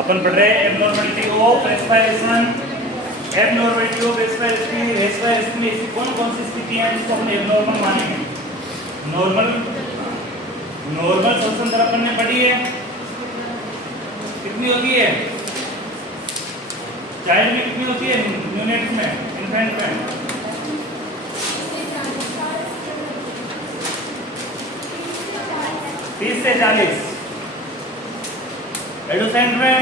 अपन पढ़ रहे हैं abnormality of respiration. Abnormality of respiration में ऐसी कौन कौन सी स्थितियां हैं जिसको हम एब्नॉर्मल मानेंगे? नॉर्मल श्वसन दर अपन ने पढ़ी है, कितनी होती है? चाइल्ड में कितनी होती है? न्यूनेट में, इन्फेंट में 30 से 40। एडोसेंट में,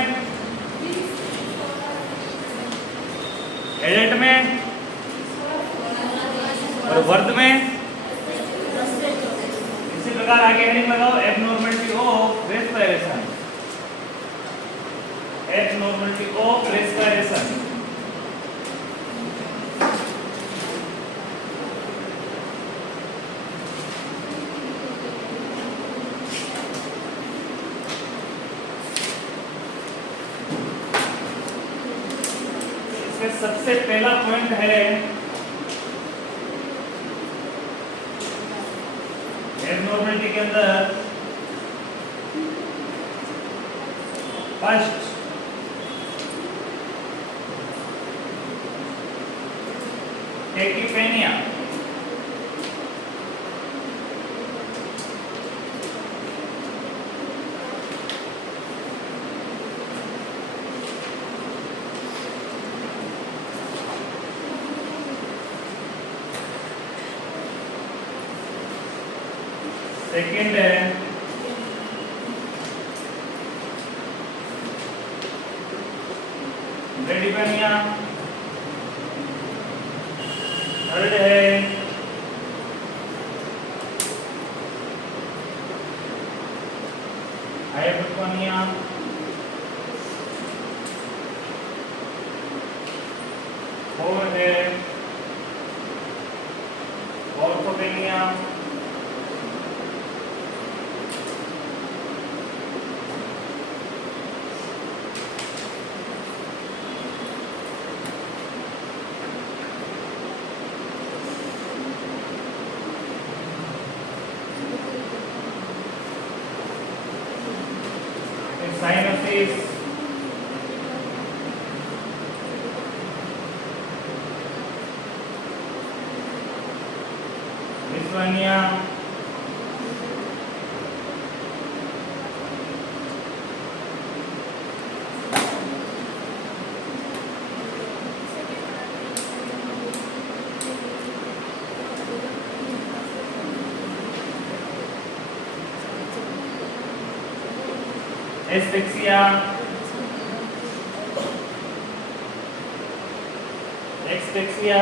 एडल्ट में और वर्ध में। इसी प्रकार आगे हेडिंग लगाओ abnormality of respiration. Abnormality of respiration. सबसे पहला पॉइंट है एब्नॉर्मलिटी के अंदर फर्स्ट टेकीपेनिया। सेकेंड है ब्रेडिपेनिया। थर्ड है हाइपोटोनिया। फोर्थ है orthopnoea. Cyanosis, dyspnoea, asphyxia, asphyxia,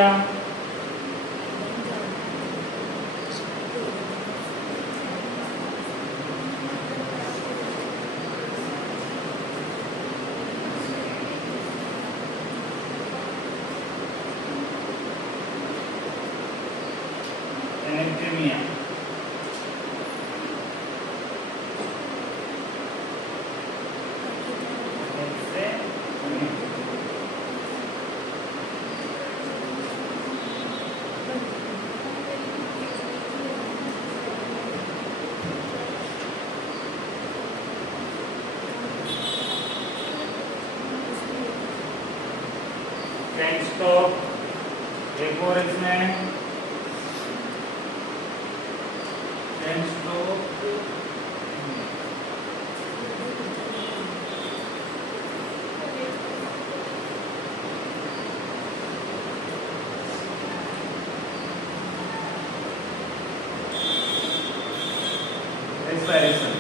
एनेक्टेमिया। स्टॉप एक और इसमें रेस्पिरेशन।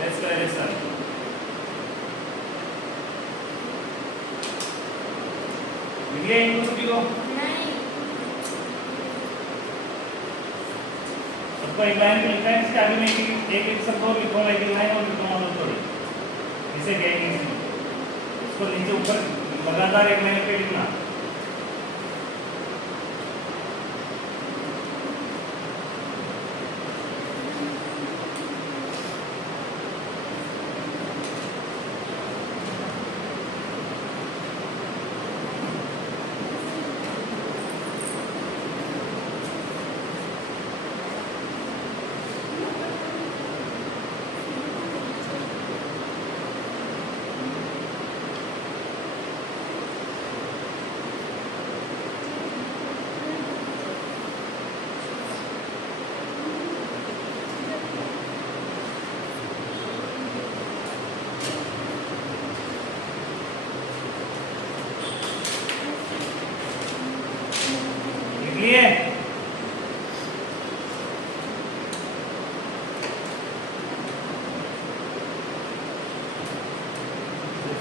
रेस्पिरेशन ये सबको एक लाइन में लिखा है, इसके आगे में एक शब्द और लिखो, एक लाइन और लिखो थोड़ी, इसे कहेंगे इसको नीचे ऊपर लगातार एक लाइन पे लिखना।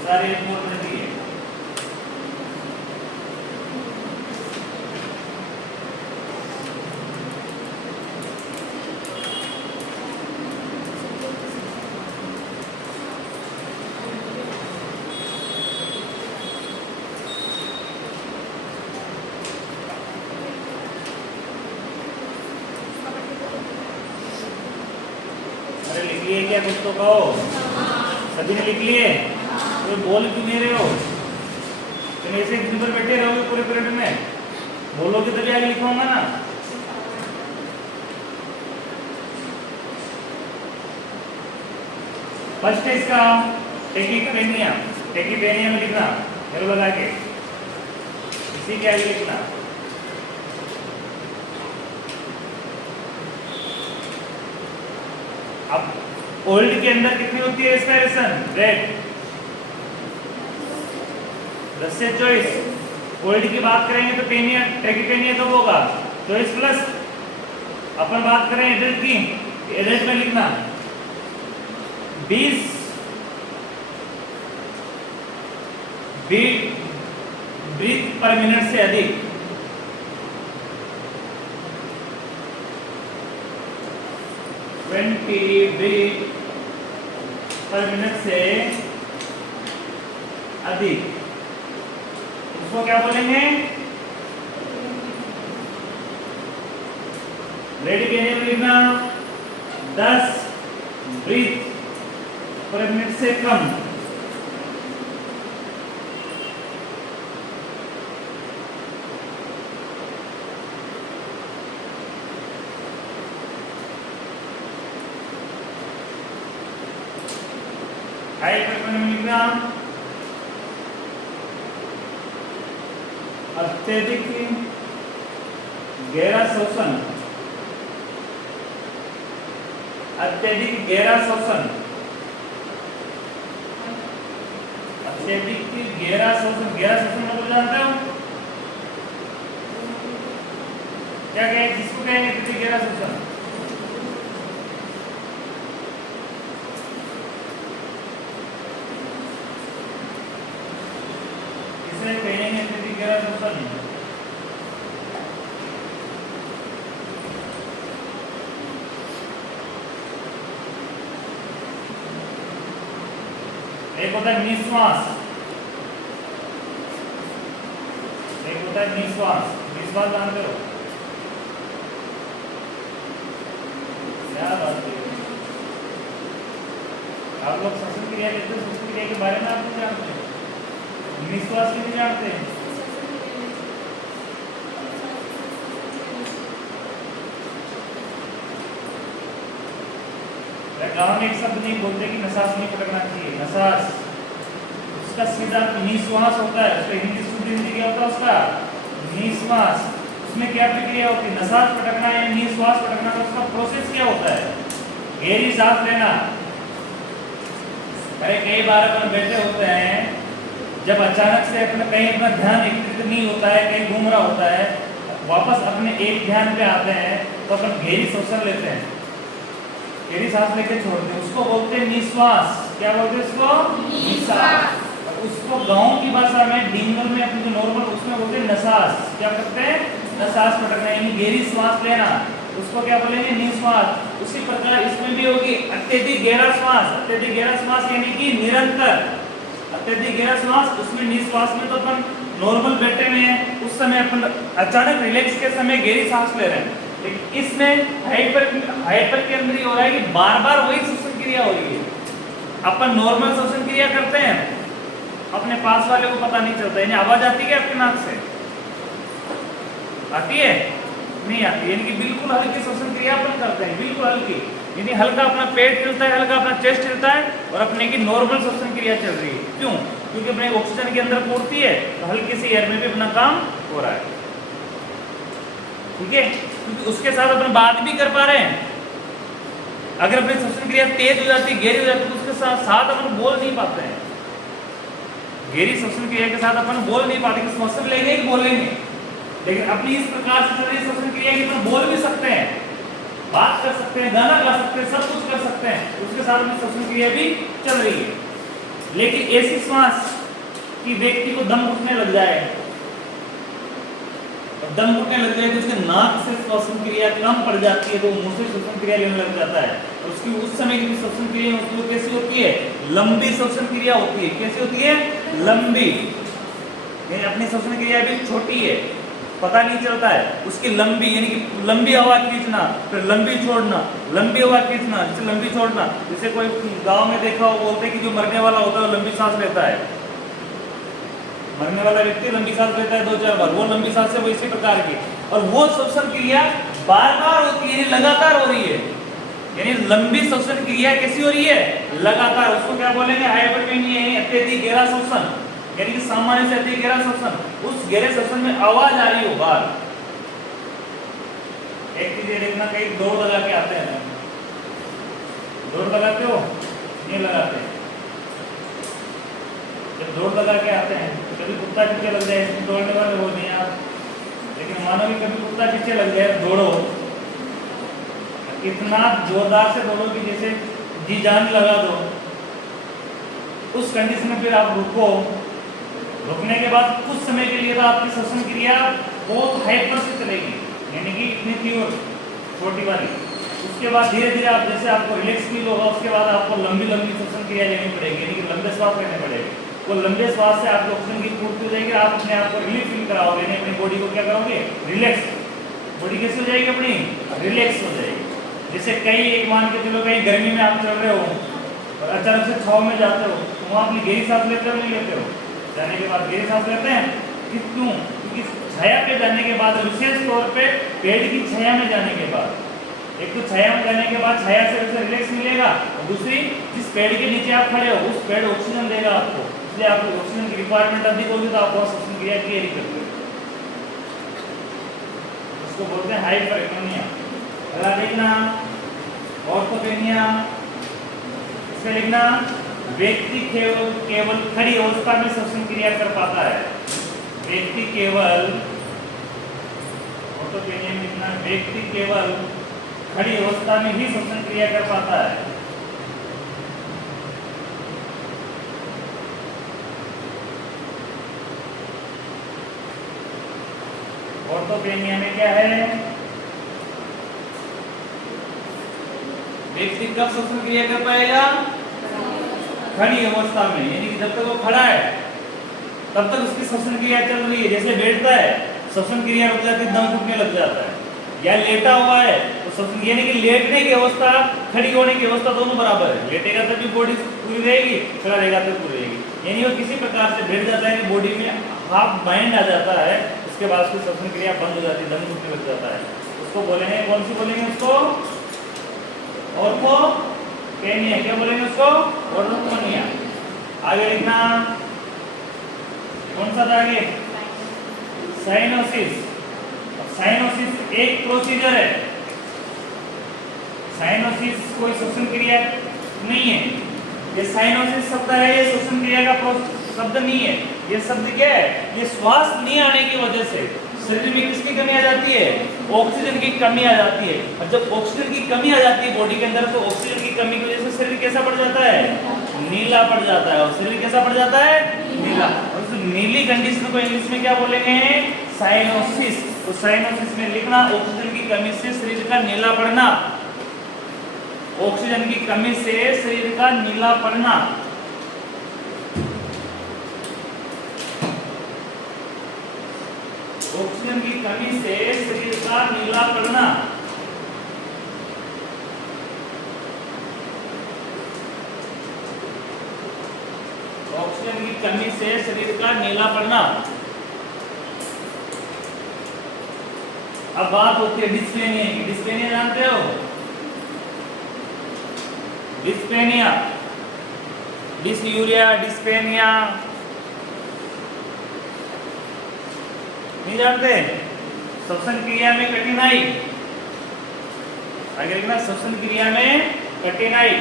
सारी एक मोल रहती है। अरे लिख लिए क्या? कुछ तो कहो। सभी ने लिख लिए? तो बोल क्यों नहीं रहे हो? तुम ऐसे दिन भर बैठे रहोगे पूरे पीरियड में? बोलोगे तभी आगे लिखूंगा ना। फर्स्ट है इसका टेकिपेनिया। टेकिपेनिया में लिखना एरो लगा के, इसी के आगे लिखना। अब ओल्ड के अंदर कितनी होती है रेस्पिरेशन रेट? 10 से 24। ओल्ड की बात करेंगे तो पेनिया टेकिपेनिया कब होगा? 24 प्लस। अपन बात करें एडल्ट की, एडल्ट में लिखना 20 ब्रीथ पर मिनट से अधिक। ब्रीथ पर मिनट से अधिक, उसको क्या बोलेंगे? रेडी के लिए लिखना 10 ब्रीथ पर मिनट से कम। लिखना अत्यधिक गहरा शोषण। अत्यधिक गहरा शोषण। अत्यधिक गहरा शोषण। गहरा शोषण मतलब जानते हो क्या कहेंगे? जिसको कहेंगे अत्यधिक गहरा शोषण। कहेंगे अत्यधिक गहरा शोषण। एक होता है निश्वास, एक होता है निश्वास। निश्वास जानते हो क्या बात है? आप लोग श्वसन क्रिया लेते हैं, श्वसन क्रिया के बारे में आप नहीं जानते, निश्वास की नहीं जानते। गाँव में एक शब्द नहीं बोलते कि नसास नहीं पकड़ना चाहिए। नसास उसका सीधा निश्वास होता है। उसका हिंदी शुद्ध हिंदी क्या होता है? उसका निश्वास। उसमें क्या प्रक्रिया होती है? नसास पटकना या निश्वास पटकना का उसका प्रोसेस क्या होता है? गहरी सांस लेना। अरे कई बार अपन बैठे होते हैं, जब अचानक से अपना कहीं अपना ध्यान एकत्रित नहीं होता है, कहीं घूम रहा होता है, वापस अपने एक ध्यान पे आते हैं तो अपन गहरी श्वसन लेते हैं, गहरी सांस लेके छोड़ते हैं, उसको बोलते हैं निश्वास। क्या बोलते हैं उसको? निश्वास। उसको गांव की भाषा में डिंगल में अपने जो नॉर्मल उसमें बोलते हैं नसास। क्या करते हैं? नसास पटकना यानी गहरी श्वास लेना, उसको क्या बोलेंगे? निश्वास। उसी प्रकार इसमें भी होगी अत्यधिक गहरा श्वास। अत्यधिक गहरा श्वास यानी कि निरंतर अत्यधिक गहरा श्वास। उसमें निश्वास में तो अपन नॉर्मल बैठे हुए हैं, उस समय अपन अचानक रिलैक्स के समय गहरी सांस ले रहे हैं, लेकिन इसमें हाइपर के अंदर ये हो रहा है कि बार बार वही श्वसन क्रिया हो रही है। अपन नॉर्मल श्वसन क्रिया करते हैं, अपने पास वाले को पता नहीं चलता। यानी आवाज आती है आपके नाक से? आती है? नहीं आती। यानी कि बिल्कुल हल्की श्वसन क्रिया अपन करते हैं, बिल्कुल हल्की। यानी हल्का अपना पेट हिलता है, हल्का अपना चेस्ट हिलता है और अपने की नॉर्मल श्वसन क्रिया चल रही है। क्यों? क्योंकि अपने ऑक्सीजन के अंदर पूर्ति है, तो हल्की सी एयर में भी अपना काम हो रहा है। ठीक है? क्योंकि उसके साथ अपन बात भी कर पा रहे हैं। अगर अपनी श्वसन क्रिया तेज हो जाती, गहरी हो जाती, तो उसके साथ अपन बोल नहीं पाते हैं। गहरी श्वसन क्रिया के साथ अपन बोल नहीं पाते कि श्वसन लेंगे कि बोलेंगे, लेकिन अपनी इस प्रकार से चल रही श्वसन क्रिया की अपन बोल भी सकते हैं, बात कर सकते हैं, गाना गा सकते हैं, सब कुछ कर सकते हैं, उसके साथ में श्वसन क्रिया भी चल रही है। लेकिन ऐसी श्वास कि व्यक्ति को दम घुटने लग जाए, और दम घुटने लग जाए तो उसके नाक से श्वसन क्रिया कम पड़ जाती है, तो मुंह से श्वसन क्रिया लेने लग जाता है, और उसकी उस समय की श्वसन क्रिया होती है कैसी होती है, लंबी श्वसन क्रिया होती है। कैसी होती है? लंबी। यानी अपनी श्वसन क्रिया भी छोटी है, पता नहीं चलता है, उसकी लंबी, यानी कि लंबी हवा खींचना, फिर लंबी छोड़ना, लंबी हवा खींचना, जैसे लंबी छोड़ना। जैसे कोई गांव में देखा हो, बोलते हैं कि जो मरने वाला होता है वो लंबी सांस लेता है, मरने वाला व्यक्ति लंबी सांस लेता है 2-4 बार, वो लंबी सांस है वो इसी प्रकार की। और वो श्वसन क्रिया बार-बार होती है, लगातार हो रही है, यानी लंबी श्वसन क्रिया कैसी हो रही है? लगातार। उसको क्या बोलेंगे? हाइपरपेनिया, यानी अत्यधिक गहरा श्वसन, यानी कि सामान्य से अत्यधिक गहरा श्वसन। उस गहरे श्वसन में आवाज आ रही हो बाहर। एक चीज ये देखना, कहीं दौड़ लगा के आते हैं, दौड़ लगाते हो? नहीं लगाते। जब दौड़ लगा के आते हैं कभी कुत्ता पीछे लग जाए, दौड़ने वाले हो नहीं आप, लेकिन मानो कि कभी कुत्ता पीछे लग जाए, दौड़ो, इतना जोरदार से दौड़ो कि जैसे जी जान लगा दो। उस कंडीशन में फिर आप रुको, रुकने के बाद कुछ समय के लिए तो आपकी श्वसन क्रिया बहुत हाइपर से चलेगी, यानी कि इतनी तीव्र छोटी वाली। उसके बाद धीरे धीरे आप जैसे आपको रिलैक्स फील होगा, उसके बाद आपको लंबी लंबी श्वसन क्रिया लेनी पड़ेगी, यानी कि लंबे श्वास लेने पड़ेंगे। वो लंबे श्वास से आपको ऑक्सीजन की पूर्ति हो जाएगी, आप अपने आप को रिलीफ फील कराओगे, यानी अपनी बॉडी को क्या करोगे? रिलैक्स। बॉडी कैसी हो जाएगी? अपनी रिलैक्स हो जाएगी। जैसे कई एक मान के चलो कहीं गर्मी में आप चल रहे हो और अचानक से छाव में जाते हो, तो वहाँ अपनी गहरी सांस लेते हो नहीं लेते हो? जाने के बाद गहरी सांस लेते हैं। क्यों? क्योंकि छाया पे जाने के बाद, विशेष तौर पे पेड़ की छाया में जाने के बाद, एक तो छाया में जाने के बाद छाया से वैसे रिलैक्स मिलेगा, और दूसरी जिस पेड़ के नीचे आप खड़े हो उस पेड़ ऑक्सीजन देगा आपको, इसलिए आपको ऑक्सीजन की रिक्वायरमेंट अधिक होगी, तो आप बहुत श्वसन क्रिया क्लियर करते हो। उसको बोलते हैं हाइपरपेनिया। अगला देखना ऑर्थोपेनिया। इसमें लिखना व्यक्ति केवल खड़ी अवस्था में श्वसन क्रिया कर पाता है। व्यक्ति केवल, ऑर्थोपेनिया में लिखना व्यक्ति केवल खड़ी अवस्था में ही श्वसन क्रिया कर पाता है। ऑर्थोपेनिया में क्या है? व्यक्ति कब श्वसन क्रिया कर पाएगा? खड़ी अवस्था में, यानी कि जब तक वो खड़ा है तब तक उसकी श्वसन क्रिया चल रही है। जैसे बैठता है श्वसन क्रिया रुक जाती है, दम घुटने लग जाता है, या लेटा हुआ है तो श्वसन, यानी कि लेटने की अवस्था खड़ी होने की अवस्था दोनों बराबर है। लेटेगा तब भी बॉडी पूरी रहेगी, खड़ा रहेगा तब पूरी रहेगी। यानी वो किसी प्रकार से बैठ जाता है, बॉडी में हाफ बाइंड आ जाता है, उसके बाद उसकी श्वसन क्रिया बंद हो जाती है, दम घुटने लग जाता है। उसको बोलेंगे, कौन सी बोलेंगे उसको? ऑर्थोपेनिया। क्या बोलेंगे उसको? ऑर्थोपेनिया। आगे लिखना, कौन सा था आगे? साइनोसिस। साइनोसिस एक प्रोसीजर है। साइनोसिस कोई श्वसन क्रिया नहीं है। ये साइनोसिस शब्द है, ये श्वसन क्रिया का शब्द नहीं है। ये शब्द क्या है? ये श्वास नहीं आने की वजह से शरीर में किसकी कमी आ जाती है? ऑक्सीजन की कमी आ जाती है। और जब ऑक्सीजन की कमी आ जाती है बॉडी के अंदर, तो ऑक्सीजन की कमी की वजह से शरीर कैसा पड़ जाता है? नीला पड़ जाता है। और शरीर कैसा पड़ जाता है? नीला। और उस नीली कंडीशन को इंग्लिश में क्या बोलेंगे? साइनोसिस। तो साइनोसिस में लिखना ऑक्सीजन की कमी से शरीर का नीला पड़ना। ऑक्सीजन की कमी से शरीर का नीला पड़ना। ऑक्सीजन की कमी से शरीर का नीला पड़ना। ऑक्सीजन की कमी से शरीर का नीला पड़ना। अब बात होती है डिस्पेनिया की। डिस्पेनिया जानते हो? डिस्पेनिया, डिसयूरिया, डिस्पेनिया नहीं जानते? श्वसन क्रिया में कठिनाई। आगे लिखना, श्वसन क्रिया में कठिनाई।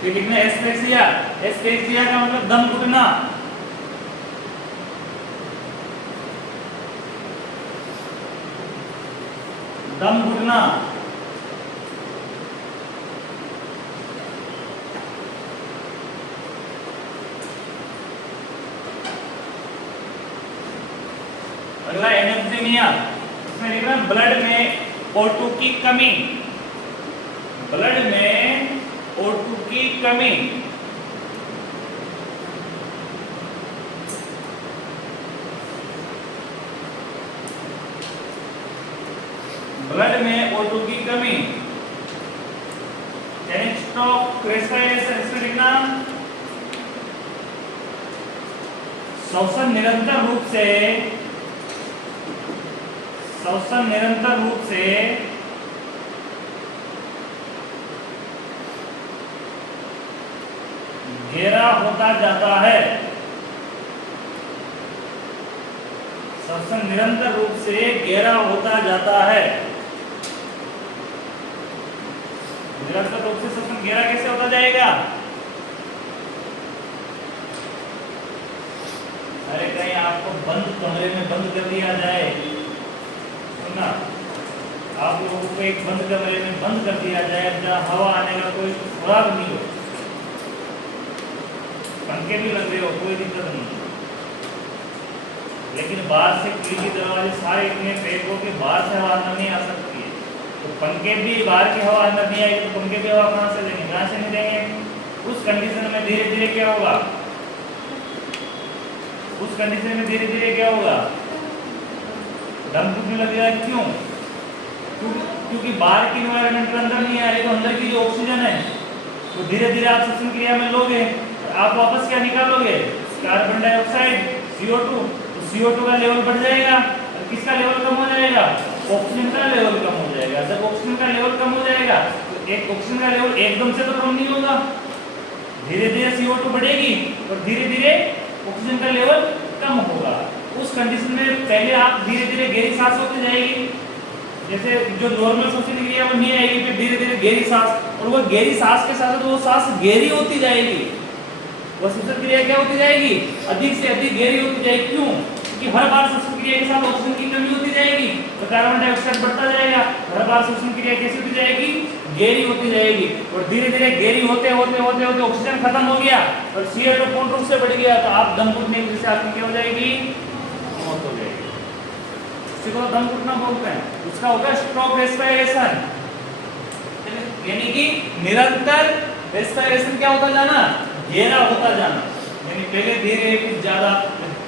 फिर लिखना एस्फेक्सिया। एस्फेक्सिया का मतलब दम घुटना। दम घुटना, अगला एनेस्थीसिया, इसमें लिख रहा है ब्लड में O2 की कमी, ब्लड में O2 की कमी, ब्लड में O2 की कमी, स्टॉक क्रेस्टाइलेशन, इसमें लिखना श्वसन निरंतर रूप से घेरा होता जाता है, श्वसन निरंतर रूप से घेरा होता जाता है। निरंतर रूप से श्वसन घेरा कैसे होता जाएगा? अरे कहीं आपको बंद कमरे में बंद कर दिया जाए, सुनना, आप लोगों को एक बंद कमरे में बंद कर दिया जाए जहाँ हवा आने का कोई सुराग नहीं हो, पंखे भी लग रहे हो, कोई दिक्कत नहीं, लेकिन बाहर से खिड़की दरवाजे सारे इतने पैक हो कि बाहर से हवा अंदर नहीं आ सकती है, तो पंखे भी बाहर की हवा अंदर नहीं आएगी, तो पंखे की हवा कहाँ से देंगे? कहाँ से नहीं देंगे? उस कंडीशन में धीरे धीरे क्या होगा? उस कंडीशन में धीरे धीरे क्या होगा? दम घुटने लगेगा। क्यों? क्योंकि बाहर की एनवायरनमेंट अंदर नहीं आ रही, तो अंदर की जो ऑक्सीजन है तो धीरे धीरे आप श्वसन क्रिया में लोगे, आप वापस क्या निकालोगे? कार्बन डाइऑक्साइड, CO2, तो CO2 का लेवल बढ़ जाएगा, और किसका लेवल कम हो जाएगा? ऑक्सीजन का लेवल कम हो जाएगा। जब ऑक्सीजन का लेवल कम हो जाएगा तो एक ऑक्सीजन का लेवल एकदम से तो कम नहीं होगा, धीरे धीरे CO2 बढ़ेगी और धीरे धीरे ऑक्सीजन का लेवल कम होगा। उस कंडीशन में पहले आप धीरे धीरे गहरी सांस होती जाएगी, जैसे जो नॉर्मल श्वसन क्रिया वो नहीं आएगी, फिर धीरे धीरे गहरी सांस, और वो गहरी सांस के साथ वो सांस गहरी होती जाएगी, वो श्वसन क्रिया क्या होती जाएगी? अधिक से अधिक गहरी होती जाएगी। क्यों? क्योंकि हर बार श्वसन क्रिया के साथ ऑक्सीजन की कमी होती जाएगी, तो कार्बन डाइऑक्साइड बढ़ता जाएगा, हर बार श्वसन क्रिया कैसी होती जाएगी? गहरी होती जाएगी, और धीरे धीरे गहरी होते होते होते होते ऑक्सीजन खत्म हो गया और CO2 पूर्ण रूप से बढ़ गया, तो आप दम घुटने की वजह से आपकी क्या हो जाएगी? मौत हो जाएगी। इसी को दम घुटना बोलते हैं। उसका होगा स्ट्रोक रेस्पिरेशन, यानी कि निरंतर रेस्पिरेशन क्या होता जाना? घेरा होता जाना, यानी पहले धीरे फिर ज्यादा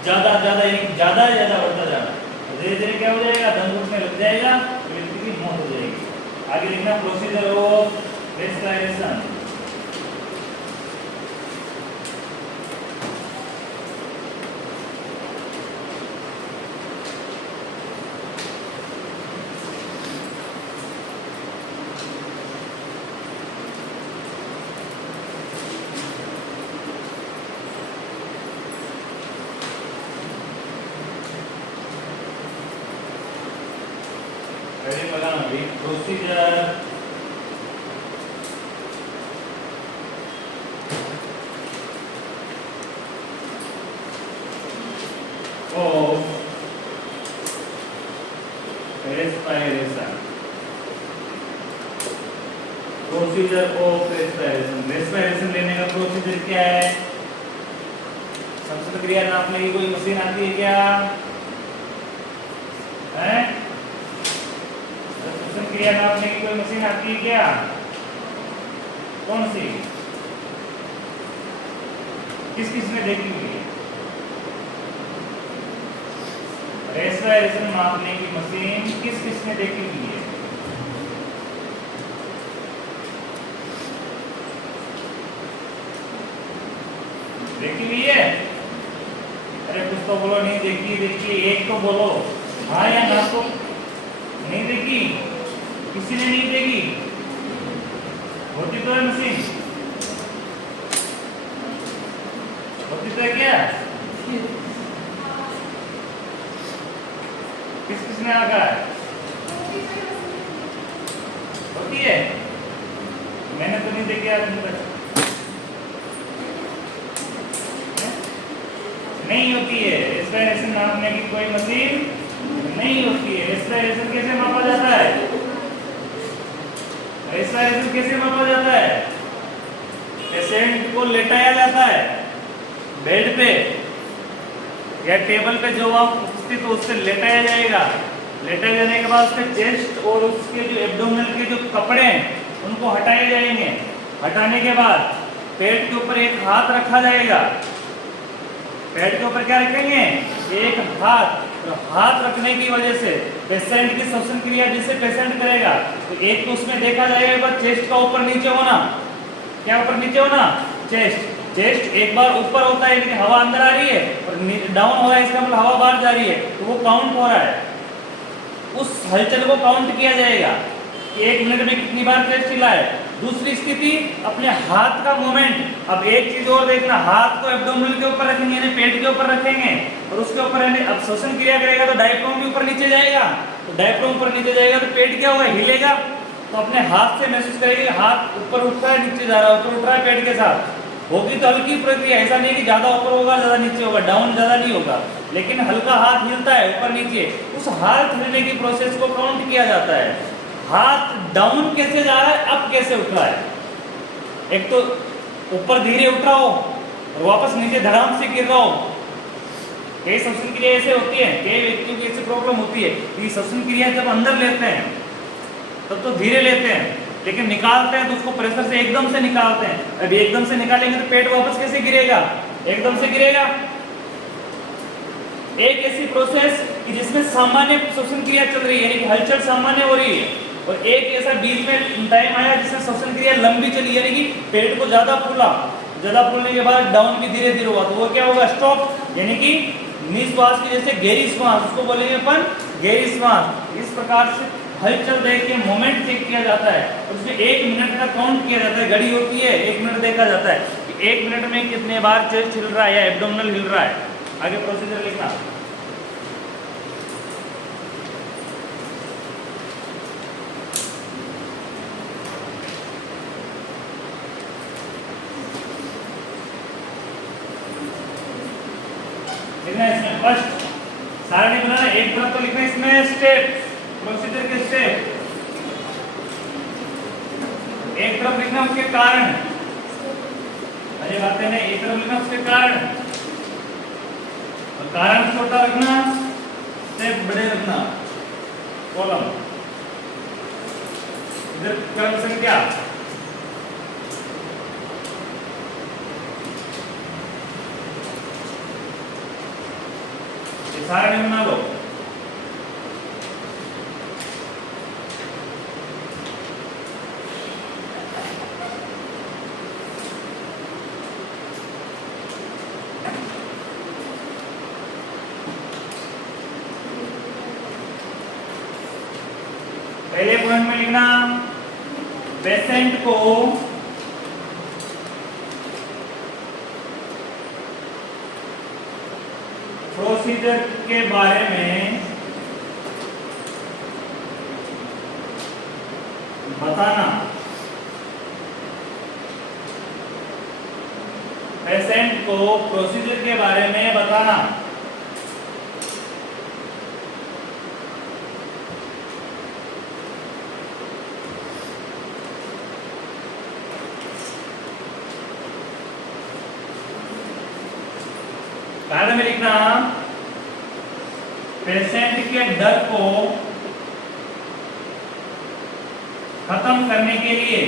ज्यादा ज्यादा यानी ज्यादा ज्यादा बढ़ता जाना, धीरे धीरे क्या हो जाएगा? दम घुटने लग जाएगा, व्यक्ति की मौत हो जाएगी। आगे लिखना procedure of respiration. Procedure of respiration, procedure of respiration. Respiration लेने का प्रोसीजर क्या है? श्वसन क्रिया नापने की कोई मशीन आती है क्या? है? क्रिया नापने की कोई मशीन आती है क्या? कौन सी? किस किस ने देखी हुई है? रेस्पिरेशन नापने की मशीन किस किस ने देखी हुई है? देखी हुई है? अरे कुछ तो बोलो, नहीं देखी। देखी एक तो बोलो, हाँ या ना। तो नहीं देखी, किसी ने नहीं देखी, होती तो है मशीन, होती तो है क्या? किस किसने आगा है? होती है? मैंने तो नहीं देखी आज तक। नहीं होती है। रेस्पिरेशन नापने की कोई मशीन नहीं होती है। रेस्पिरेशन कैसे मापा जाता है? रेस्पिरेशन कैसे मापा जाता है? पेशेंट को लेटाया जाता है बेड पे या टेबल पे, जो आप स्थित हो उससे लेटाया जाएगा। लेटाए जाने के बाद उसके चेस्ट और उसके जो एब्डोमिनल के जो कपड़े हैं उनको हटाए जाएंगे। हटाने के बाद पेट के ऊपर एक हाथ रखा जाएगा। पेट के ऊपर क्या रखेंगे? एक हाथ। तो हाथ रखने की वजह से पेशेंट की श्वसन क्रिया जिससे पेशेंट करेगा, तो एक तो उसमें देखा जाएगा चेस्ट का ऊपर नीचे होना। क्या ऊपर नीचे होना? चेस्ट एक बार ऊपर होता है लेकिन हवा अंदर आ रही है, और डाउन हो रहा है इसका मतलब हवा बाहर जा रही है, तो वो काउंट हो रहा है। उस हलचल को काउंट किया जाएगा कि 1 मिनट में कितनी बार चेस्ट हिला है। दूसरी स्थिति, अपने हाथ का मूवमेंट। अब एक चीज और देखना, हाथ को एब्डोमिनल के ऊपर रखेंगे यानी पेट के ऊपर रखेंगे, और उसके ऊपर यानी अब श्वसन क्रिया करेगा तो डायफ्राम भी ऊपर नीचे जाएगा। तो डायफ्राम ऊपर नीचे जाएगा तो पेट क्या होगा? हिलेगा। तो अपने हाथ से महसूस करेंगे हाथ ऊपर उठ रहा है नीचे जा रहा है, ऊपर उठ रहा है पेट के साथ। होगी तो हल्की प्रक्रिया, ऐसा नहीं कि ज्यादा ऊपर होगा ज्यादा नीचे होगा, डाउन ज्यादा नहीं होगा, लेकिन हल्का हाथ हिलता है ऊपर नीचे। उस हाथ हिलने की प्रोसेस को काउंट किया जाता है। हाथ डाउन कैसे जा रहा है, अप कैसे उठ रहा है। एक तो ऊपर धीरे उठ रहा हो और वापस नीचे धड़ाम से गिर रहा हो। कई श्वसन क्रिया ऐसे होती है, कई व्यक्तियों की ऐसी प्रॉब्लम होती है कि श्वसन क्रिया जब अंदर लेते हैं तब तो धीरे लेते हैं, लेकिन निकालते हैं तो उसको प्रेशर से एकदम से निकालते हैं। अब एकदम से निकालेंगे तो पेट वापस कैसे गिरेगा? एकदम से गिरेगा। एक ऐसी प्रोसेस कि जिसमें सामान्य श्वसन क्रिया चल रही है यानी कि हलचल सामान्य हो रही है, और एक ऐसा बीच में टाइम आया जिसमें श्वसन क्रिया लंबी चली यानी कि पेट को ज्यादा फूला, ज्यादा फूलने के बाद डाउन भी धीरे धीरे हुआ, तो वो क्या होगा? स्टॉप। यानी कि निश्वास की जैसे गहरी श्वास, उसको बोलेंगे अपन गहरी श्वास। इस प्रकार से हलचल देख के मोमेंट चेक किया जाता है, उसमें 1 मिनट का काउंट किया जाता है। घड़ी होती है, 1 मिनट देखा जाता है कि 1 मिनट में कितने बार चेस्ट हिल रहा है या एब्डोमिनल हिल रहा है। आगे प्रोसीजर लिखना। लिखना इसमें फर्स्ट, सारा नहीं बनाना, एक तरफ तो लिखना इसमें स्टेप, प्रोसीजर के स्टेप। एक तरफ लिखना उसके कारण, अरे बातें नहीं, एक तरफ लिखना उसके कारण, और कारण छोटा रखना, स्टेप बड़े रखना, कॉलम। इधर क्रम संख्या, सारे में बना लो। पहले पॉइंट में लिखना, पेशेंट को प्रोसीजर के बारे में बताना। पेशेंट को प्रोसीजर के बारे में बताना। कारण में लिखना, पेशेंट के डर को खत्म करने के लिए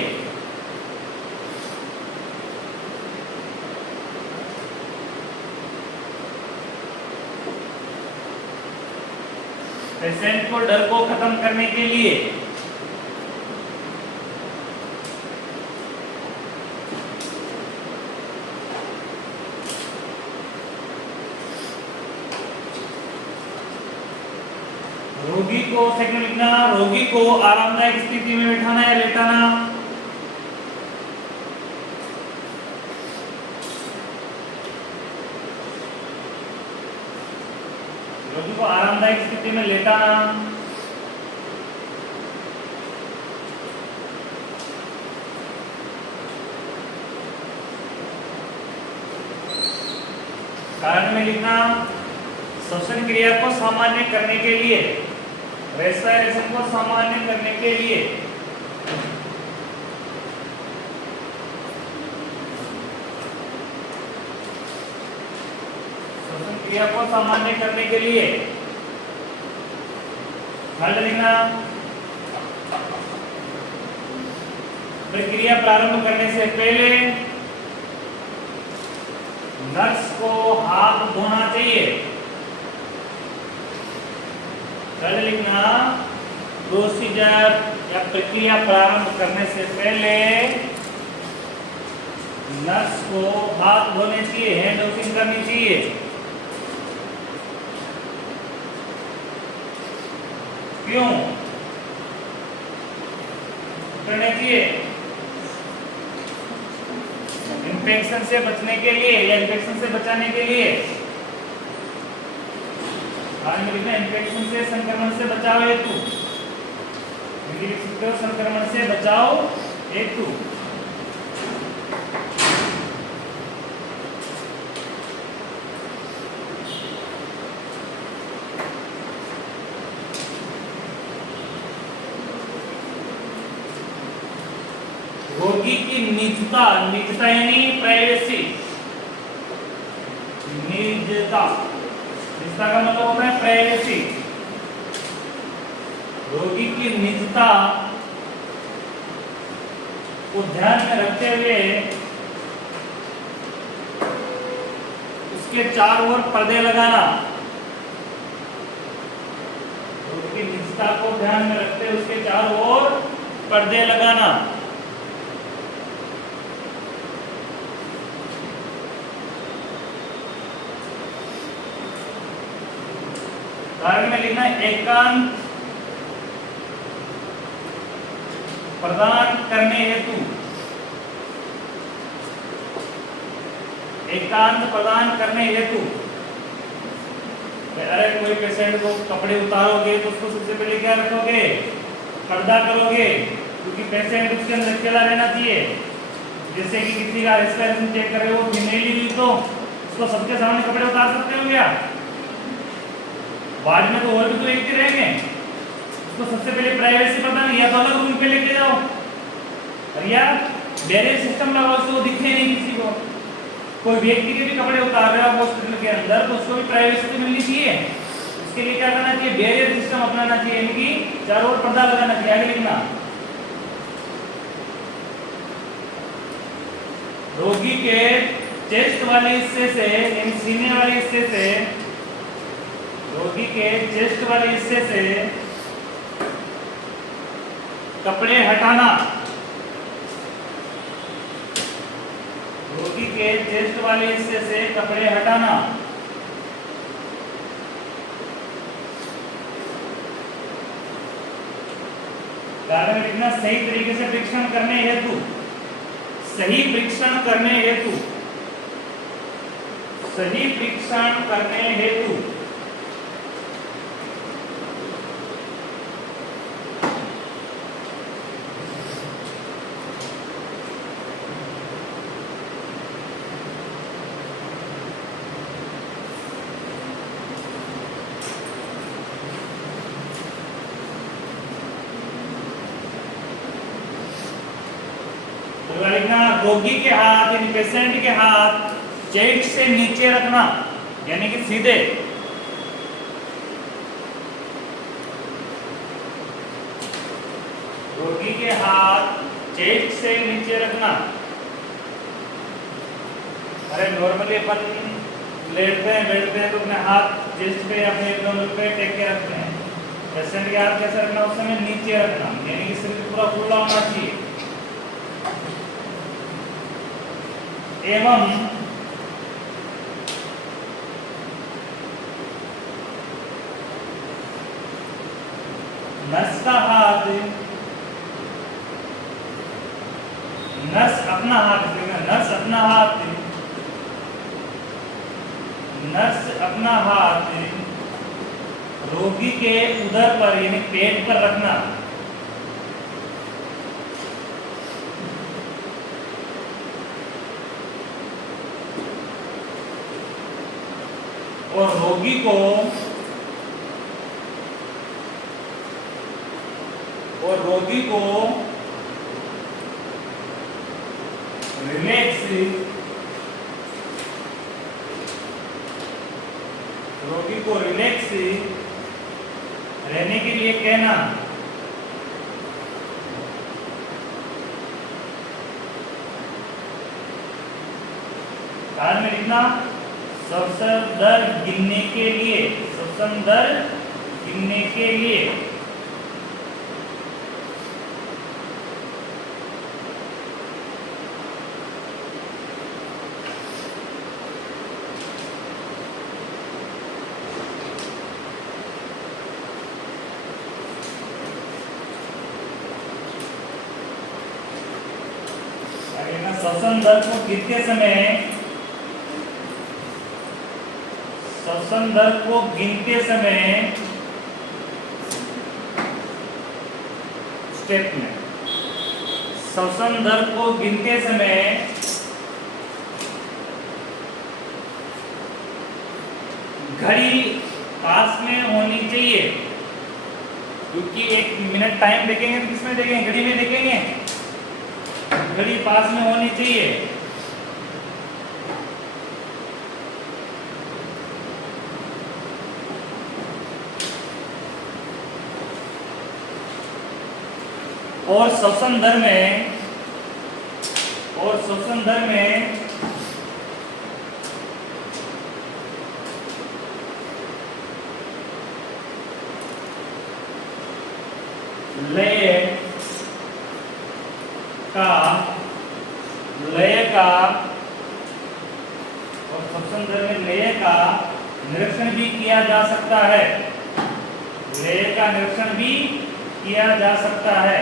पेशेंट को डर को खत्म करने के लिए रोगी को, सेकंड लिखना, रोगी को आरामदायक स्थिति में बैठाना या लेटाना। रोगी को आरामदायक स्थिति में लेटाना। कारण में लिखना, श्वसन क्रिया को सामान्य करने के लिए, रेस्पिरेशन को सामान्य करने के लिए प्रक्रिया को सामान्य करने के लिए हल लिखना। प्रक्रिया प्रारंभ करने से पहले नर्स को हाथ धोना चाहिए। हल लिखना। प्रोसीजर या प्रक्रिया प्रारंभ करने से पहले नर्स को हाथ धोने चाहिए, हैंड वॉशिंग करनी चाहिए। क्यों करने चाहिए? इन्फेक्शन से बचने के लिए या इन्फेक्शन से बचाने के लिए। आगे में लिखना इन्फेक्शन से, संक्रमण से बचाव हेतु। लिख सकते हो संक्रमण से बचाव हेतु। रोगी की निजता, निजता यानी प्राइवेसी, निजता, निजता का मतलब होता है प्राइवेसी। रोगी की निजता को ध्यान में रखते हुए उसके चारों ओर पर्दे लगाना। रोगी की निजता को ध्यान में रखते हुए उसके चारों ओर पर्दे लगाना। कारण में लिखना एकांत प्रदान करने हेतु। एकांत प्रदान करने हेतु। अरे कोई पेशेंट को कपड़े उतारोगे तो उसको सबसे पहले क्या रखोगे? पर्दा करोगे, क्योंकि पेशेंट उसके अंदर अकेला रहना चाहिए। जैसे कि किसी का रेस्पिरेशन चेक कर रहे हो, फीमेल हुई तो उसको सबके सामने कपड़े उतार सकते हो क्या? बाद में तो और भी तो एक ही रहेंगे। उसको सबसे पहले प्राइवेसी पता नहीं, या तो अलग रूम पे लेके जाओ और या बैरियर सिस्टम लगाओ तो दिखे नहीं किसी को। कोई व्यक्ति के भी कपड़े उतार रहे हो हॉस्पिटल के अंदर तो उसको भी प्राइवेसी तो मिलनी चाहिए। उसके लिए क्या करना चाहिए? बैरियर सिस्टम अपनाना चाहिए, यानी कि चारों ओर पर्दा लगाना चाहिए। आगे लिखना। रोगी के चेस्ट वाले हिस्से से, यानी सीने वाले हिस्से से, रोगी के चेस्ट वाले हिस्से से कपड़े हटाना। रोगी के चेस्ट वाले हिस्से से कपड़े हटाना। कारण लिखना सही तरीके से परीक्षण करने हेतु। सही परीक्षण करने हेतु। सही परीक्षण करने हेतु। रोगी के हाथ, यानी पेशेंट के हाथ चेस्ट से नीचे रखना, यानी कि सीधे। रोगी के हाथ चेस्ट से नीचे रखना। अरे नॉर्मली अपन लेटते हैं, बैठते हैं तो अपने हाथ चेस्ट पे या फिर एब्डोमेन पे टेक के रखते हैं। पेशेंट के हाथ कैसे रखना? उस समय नीचे रखना, यानी कि सिर पूरा खुला होना चाहिए। एवं नर्स का हाथ, नर्स अपना हाथ, नर्स अपना हाथ, नर्स अपना हाथ रोगी के उदर पर, यानी पेट पर रखना। और रोगी को रिलैक्स रहने के लिए कहना, कार्ड में लिखना श्वसन दर गिनने के लिए, श्वसन दर गिनने के लिए। श्वसन दर को गिनते समय, श्वसन दर को गिनते समय स्टेप में, श्वसन दर को गिनते समय घड़ी पास में होनी चाहिए, क्योंकि 1 मिनट टाइम देखेंगे तो किसमें देखेंगे? घड़ी में देखेंगे। घड़ी पास में होनी चाहिए। और श्वसन दर में, और श्वसन दर में लय का और श्वसन दर में लय का निरीक्षण भी किया जा सकता है। लय का निरीक्षण भी किया जा सकता है।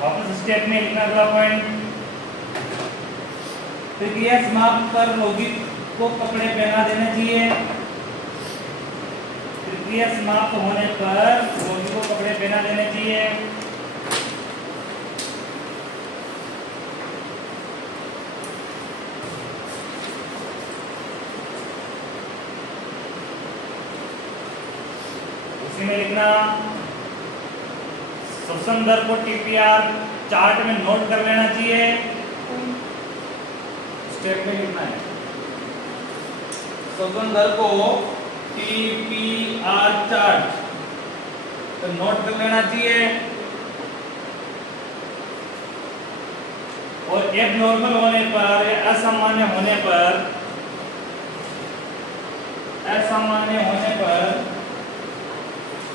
वापस स्टेप में लिखना अगला पॉइंट, प्रक्रिया समाप्त कर रोगी को कपड़े पहना देने चाहिए। प्रक्रिया समाप्त होने पर रोगी को कपड़े पहना देने चाहिए। उसी में लिखना श्वसन दर को टीपीआर चार्ट में नोट कर लेना चाहिए। स्टेप में लिखना है श्वसन दर को टीपीआर चार्ट तो नोट कर लेना चाहिए। और एबनॉर्मल होने पर, असामान्य होने पर, असामान्य होने पर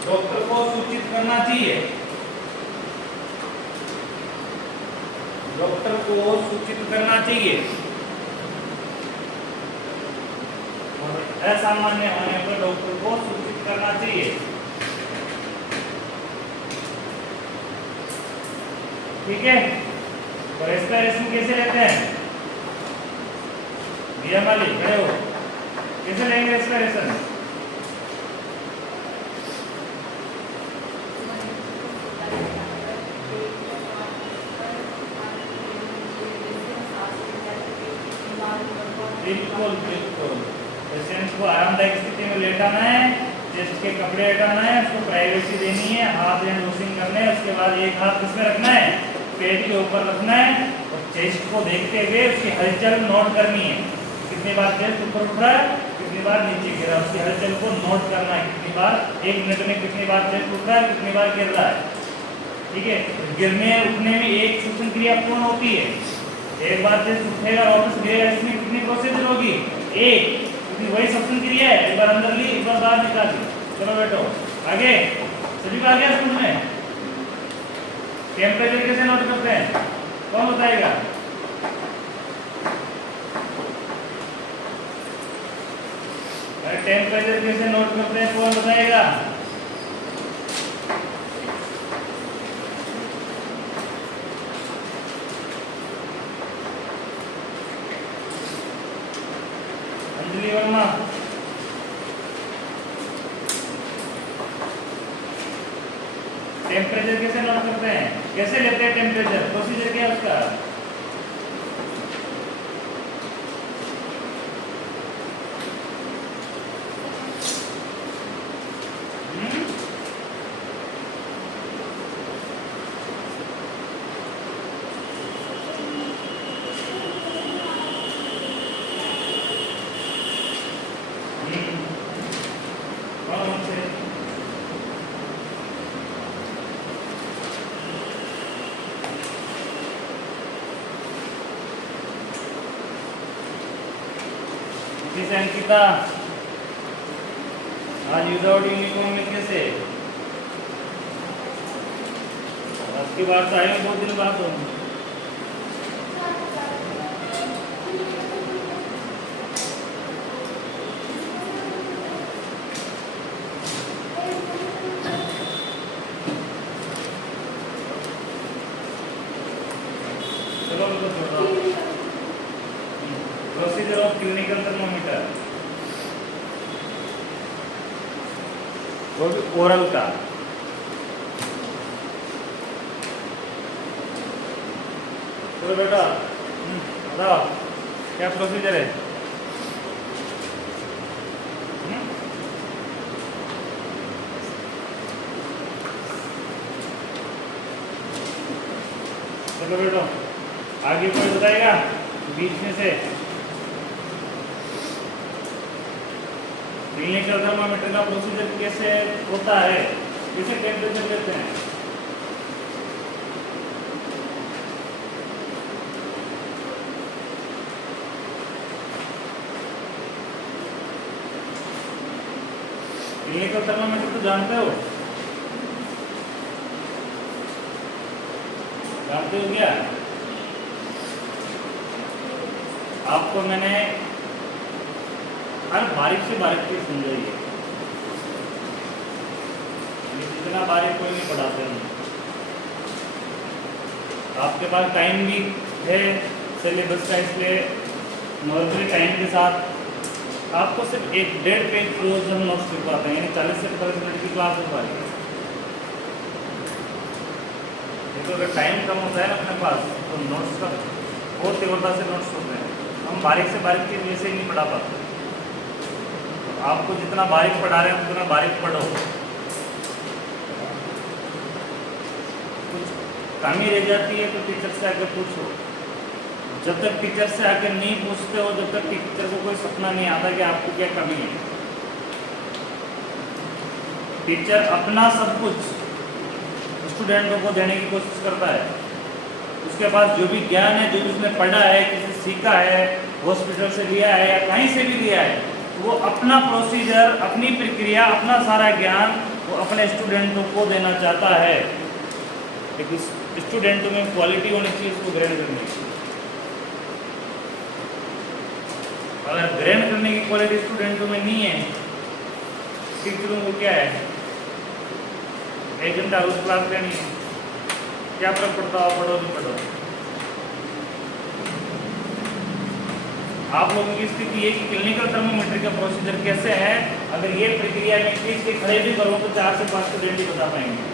डॉक्टर को सूचित करना चाहिए। डॉक्टर को सूचित करना चाहिए। और असामान्य होने पर डॉक्टर को सूचित करना चाहिए। ठीक है। तो रेस्पिरेशन कैसे लेते हैं? दिया माली खड़े हो, कैसे लेंगे रेस्पिरेशन? बिल्कुल बिल्कुल। पेशेंट को आरामदायक स्थिति में लेटाना है, चेस्ट के कपड़े हटाना है, उसको प्राइवेसी देनी है, हाथ हैंड वॉशिंग करने हैं। उसके बाद एक हाथ किसमें रखना है? पेट के ऊपर रखना है और चेस्ट को देखते हुए उसकी हलचल नोट करनी है। कितनी बार चेस्ट ऊपर उठ रहा है, कितनी बार नीचे गिरा, उसकी हलचल को नोट करना है। कितनी बार, 1 मिनट में कितनी बार चेस्ट उठ रहा है, कितनी बार गिर रहा है। ठीक है। गिरने उठने में एक श्वसन क्रिया पूर्ण होती है। एक बार चेस्ट उठेगा वापस गिरेगा, इसमें कितनी प्रोसीजर होगी? एक, क्योंकि वही श्वसन क्रिया है। एक बार अंदर ली, एक बार बाहर निकाली। चलो बैठो आगे। सभी को आ गया समझ में? टेम्परेचर कैसे नोट करते हैं, कौन बताएगा? टेम्परेचर कैसे नोट करते हैं, कौन बताएगा? अंजलि वर्मा। टेम्परेचर कैसे नोट करते हैं, कैसे लेते हैं टेम्परेचर, प्रोसीजर क्या है उसका? नमस्ते अंकिता, आज विदाउट यूनिफॉर्म में कैसे? आपकी बात तो आए 2 दिन बाद हो। चलो मैं तो छोड़ रहा हूँ। प्रोसीजर ऑफ क्लिनिकल थर्मोमीटर, वो भी ओरल का। चलो बेटा बताओ क्या प्रोसीजर है? चलो बेटा आगे कोई बताएगा बीच में से? क्लिनिकल थर्मामीटर का प्रोसीजर कैसे होता है, कैसे टेम्परेचर लेते हैं? क्लिनिकल थर्मामीटर तो जानते हो? जानते हो क्या? आपको मैंने हर बारीक से बारीक चीज समझाई है, इतना बारीक कोई नहीं पढ़ाते हैं। आपके पास टाइम भी है सिलेबस का, इसलिए नॉर्मली टाइम के साथ आपको सिर्फ 1-1.5 पेज रोज हम नोट्स लिखवाते हैं, यानी 40 से 45 मिनट की क्लास हो पा रही है। तो अगर टाइम कम होता है ना अपने पास तो नोट्स का बहुत तीव्रता से नोट्स होते हैं, हम बारीक से बारीक चीज वैसे ही नहीं पढ़ा पाते। आपको जितना बारीक पढ़ा रहे हैं उतना बारीक पढ़ो, कुछ कमी रह जाती है तो टीचर से आके पूछो। जब तक टीचर से आके नहीं पूछते हो जब तक टीचर को कोई सपना नहीं आता कि आपको क्या कमी है। टीचर अपना सब कुछ स्टूडेंटों को देने की कोशिश करता है, उसके पास जो भी ज्ञान है, जो भी उसने पढ़ा है, किसी से सीखा है, हॉस्पिटल से लिया है या कहीं से भी लिया है, वो अपना प्रोसीजर, अपनी प्रक्रिया, अपना सारा ज्ञान वो अपने स्टूडेंटों को देना चाहता है। लेकिन स्टूडेंटों में क्वालिटी होनी चाहिए इसको ग्रहण करने की। अगर ग्रहण करने की क्वालिटी स्टूडेंटों में नहीं है, टीचरों को क्या है 1 घंटा उस क्लास लेनी है, क्या फर्क पड़ता हो पढ़ो नहीं पढ़ो। आप लोगों की स्थिति ये कि क्लिनिकल थर्मोमीटर का प्रोसीजर कैसे है, अगर ये प्रक्रिया में ठीक से खड़े भी करो तो 4 से 5 स्टूडेंट ही बता पाएंगे।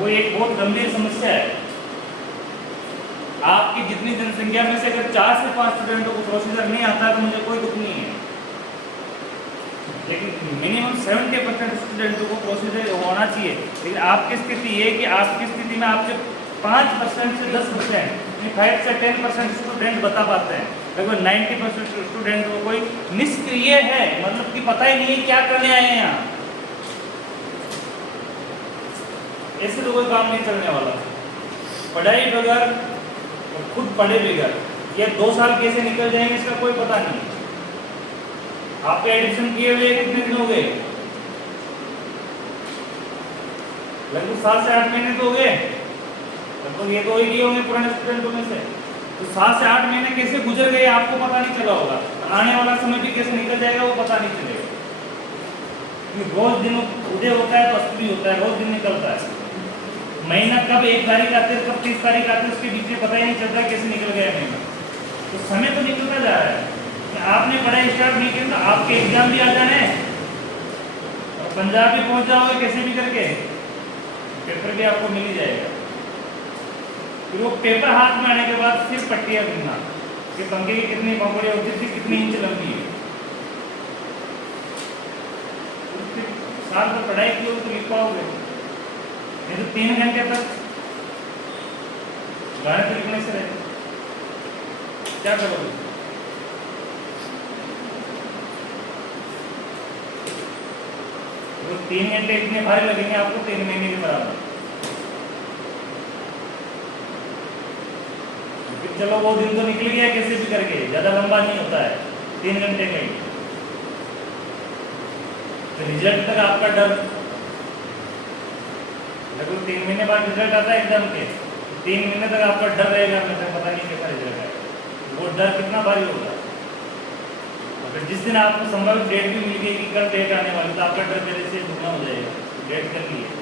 वो एक बहुत गंभीर समस्या है। आपकी जितनी जनसंख्या में से अगर 4 से 5 स्टूडेंटों को प्रोसीजर नहीं आता तो मुझे कोई दुख नहीं है, लेकिन मिनिमम 70% स्टूडेंटों को प्रोसीजर होना चाहिए। लेकिन आपकी स्थिति ये कि आपकी स्थिति में आपके 5% से 10%, 5 से 10% स्टूडेंट बता पाते हैं, लगभग 90% स्टूडेंट को कोई निष्क्रिय है, मतलब कि पता ही नहीं है क्या करने आए हैं यहाँ। ऐसे तो कोई काम नहीं चलने वाला। पढ़ाई बगैर और खुद पढ़े बगैर ये 2 साल कैसे निकल जाएंगे इसका कोई पता नहीं। आपके एडमिशन किए हुए कितने दिन हो गए? लगभग 7 से 8 महीने तो हो गए, लगभग ये तो ही किए होंगे पुराने स्टूडेंटों में से। तो 7 से 8 महीने कैसे गुजर गए आपको पता नहीं चला होगा, आने वाला समय भी कैसे निकल जाएगा वो पता नहीं चलेगा। रोज दिन उदय होता है तो अस्त भी होता है, रोज दिन निकलता है। महीना कब 1 तारीख आते है कब 30 तारीख आते है उसके बीच में पता ही नहीं चलता कैसे निकल गया महीना। तो समय तो निकलता जा रहा है। आपने पढ़ाई स्टार्ट नहीं किया तो आपके एग्जाम भी आ जाने और पंजाब भी पहुंच जाओगे कैसे भी करके, पेपर भी आपको मिल ही जाएगा। फिर वो पेपर हाथ में आने के बाद सिर्फ पट्टियां गिनना कि पंखे की कितनी पंखुड़ियां होती थी, कितनी इंच लंबी है। साल भर पढ़ाई की हो तो लिख पाओगे, नहीं तो 3 घंटे तक गणित लिखने से रहे क्या करोगे? तो 3 घंटे इतने भारी लगेंगे आपको 3 महीने के बराबर। चलो वो दिन तो निकल गया कैसे भी करके, ज़्यादा लंबा नहीं होता है, 3 घंटे का ही। तो रिजल्ट तक आपका डर, लगभग 3 महीने बाद रिजल्ट आता है एग्जाम के, 3 महीने तक आपका डर रहेगा, मुझे पता नहीं कैसा रिजल्ट है। वो डर कितना भारी होगा। अगर जिस दिन आपको संभावित डेट भी मिल गई कि कल डेट आने वाली, तो आपका डर पहले से दुगना हो जाएगा, डेट कर ली है।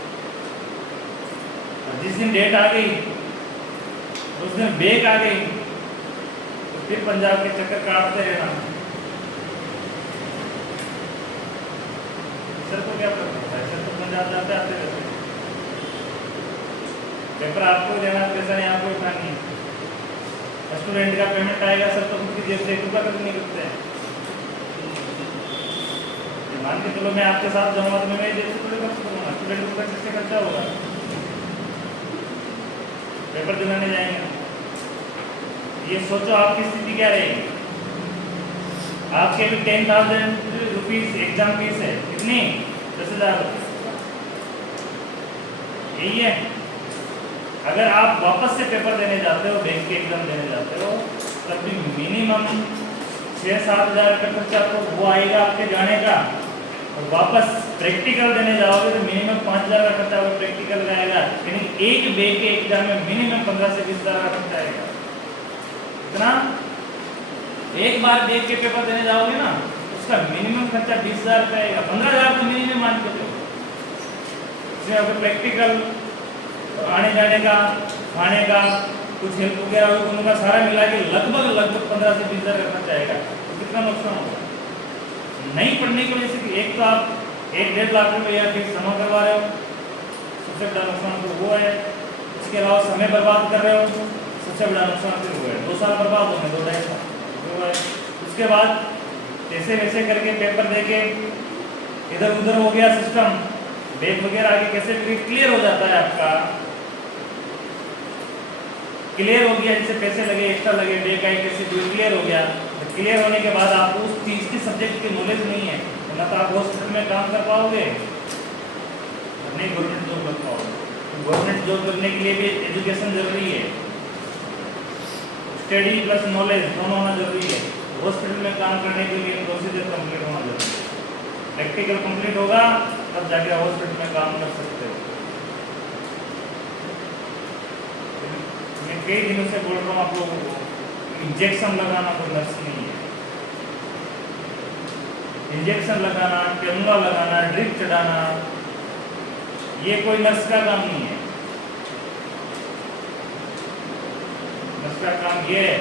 और जिस दिन डेट आ गई उस दिन बेग आ गई, तो फिर पंजाब के चक्कर काटते रहना। सर को क्या पता होता है, सर तो पंजाब जाते आते रहते हैं। पेपर आपको देना, पैसा नहीं आपको उठानी है। स्टूडेंट का पेमेंट आएगा, सर तो उनकी जेब से रुपया कभी नहीं रुकते हैं। मान के चलो मैं आपके साथ जाऊँगा तो मैं मेरी जेब से थोड़ी खर्च करूँगा, स्टूडेंट को किससे खर्चा होगा, पेपर दिलाने जाएंगे। ये सोचो आपकी स्थिति क्या रहेगी। आपके भी 10,000 रुपीज एग्जाम फीस है, कितनी? 10,000 यही है। अगर आप वापस से पेपर देने जाते हो, बैंक के एग्जाम देने जाते हो, तब भी मिनिमम 6-7 हज़ार का खर्चा तो वो आएगा आपके जाने का, और वापस प्रैक्टिकल देने जाओगे तो मिनिमम 5,000 का खर्चा वो प्रैक्टिकल का आएगा। यानी एक बैंक के एग्जाम में मिनिमम 15 से 20 हज़ार का खर्चा आएगा। इतना एक बार बैंक के पेपर देने जाओगे ना, उसका मिनिमम खर्चा 20,000 रुपये आएगा, 15,000 तो मिनिमम मान के चलो। इसमें अगर प्रैक्टिकल आने जाने का, खाने का, कुछ हेल्प वगैरह उनका सारा मिला के लगभग 15 से 20 हज़ार का खर्चा आएगा। तो कितना नुकसान होगा। नहीं पढ़ने की वजह से एक तो आप 1-1.5 लाख रुपये या फीस जमा करवा रहे हो, सबसे बड़ा नुकसान तो वो है। उसके अलावा समय बर्बाद कर रहे हो, सबसे बड़ा नुकसान फिर वो है। 2 साल बर्बाद होंगे, 2-2.5 साल वो है। उसके बाद ऐसे वैसे करके पेपर दे के इधर उधर हो गया सिस्टम, बैग वगैरह आगे कैसे क्लियर हो जाता है आपका, क्लियर हो गया, जैसे पैसे लगे एक्स्ट्रा लगे, बैग आए कैसे क्लियर हो गया। क्लियर होने के बाद आपको उस चीज़ की सब्जेक्ट की नॉलेज नहीं है, ना तो आप हॉस्पिटल में काम कर पाओगे, नहीं गवर्नमेंट जॉब कर पाओगे। तो गवर्नमेंट जॉब करने के लिए भी एजुकेशन जरूरी है, स्टडी प्लस नॉलेज दोनों होना जरूरी है। हॉस्पिटल में काम करने के लिए प्रोसीजर कंप्लीट होना जरूरी है, प्रैक्टिकल कंप्लीट होगा तब जाके हॉस्पिटल में काम कर सकते हो। मैं कई दिनों से बोल रहा हूँ आप लोगों को, इंजेक्शन लगाना कोई नर्स नहीं है। इंजेक्शन लगाना, कैनुला लगाना, ड्रिप चढ़ाना, ये कोई नर्स का काम नहीं है। नर्स का काम ये है